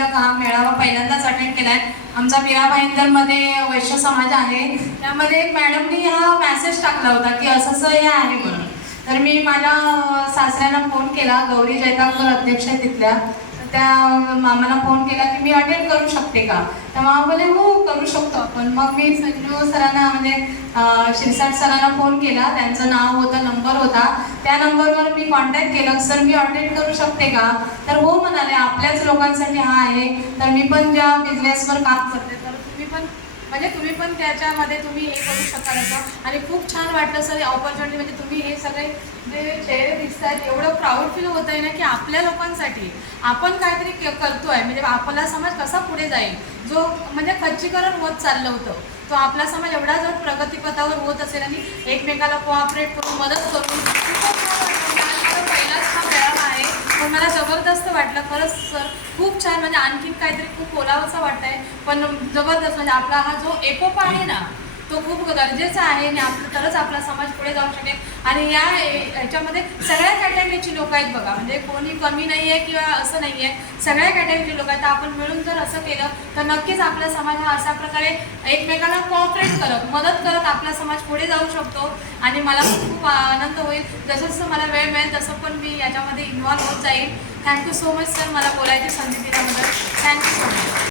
उद्योजक हा मेळावा पहिल्यांदाच अटेंड केलाय. आमचा भाईंदर भाईंदरमध्ये वैश्य समाज आहे. त्यामध्ये एक मॅडमनी हा मेसेज टाकला होता की असं असं हे आहे म्हणून. तर मी माझ्या सासऱ्यांना फोन केला. गौरी जैतापूर अध्यक्ष तिथल्या. त्या मामाला फोन केला की मी अटेंड करू शकते का? तर मामा बोले हो करू शकतो आपण. मग मी संजू सरांना म्हणजे शिरसाट सरांना फोन केला. त्यांचं नाव होतं नंबर होता. त्या नंबरवर मी कॉन्टॅक्ट केलं. सर मी अटेंड करू शकते का? तर हो म्हणाले आपल्याच लोकांसाठी हा आहे. तर मी पण ज्या बिझनेसवर काम करते तर तुम्ही पण म्हणजे तुम्ही पण त्याच्यामध्ये तुम्ही हे करू शकाल असं. आणि खूप छान वाटलं सर ऑपॉर्च्युनिटी म्हणजे तुम्ही हे सगळे जे चेहरे दिसत आहेत एवढं प्राऊड फील होत आहे ना की आपल्या लोकांसाठी आपण काहीतरी करतो करतोय. म्हणजे आपला समाज कसा पुढे जाईल? जो म्हणजे खच्चीकरण होत चाललं होतं. तो आपला समाज एवढा जर प्रगतीपथावर होत असेल आणि एकमेकाला कोऑपरेट करून मदत करून वाटलं. खरंच सर खूप छान. म्हणजे आणखीन काहीतरी खूप बोलावंसं आहे पण जबरदस्त म्हणजे आपला हा जो एकोपा आहे ना तो खूप गरजेचा आहे आणि आपलं तरच आपला समाज पुढे जाऊ शकेल. आणि या याच्यामध्ये सगळ्या कॅटेगरीची लोक आहेत बघा. म्हणजे कोणी कमी नाही आहे किंवा असं नाही आहे सगळ्या कॅटेगरीची लोक आहेत. तर आपण मिळून जर असं केलं तर नक्कीच आपला समाज हा अशा प्रकारे एकमेकांना कॉपरेट करत मदत करत आपला समाज पुढे जाऊ शकतो. आणि मला पण खूप आनंद होईल. जसं जसं मला वेळ मिळेल तसं पण मी याच्यामध्ये इन्व्हॉल्व होत जाईल. थँक्यू सो मच सर मला बोलायची संधी दिल्याबद्दल. Thank you so much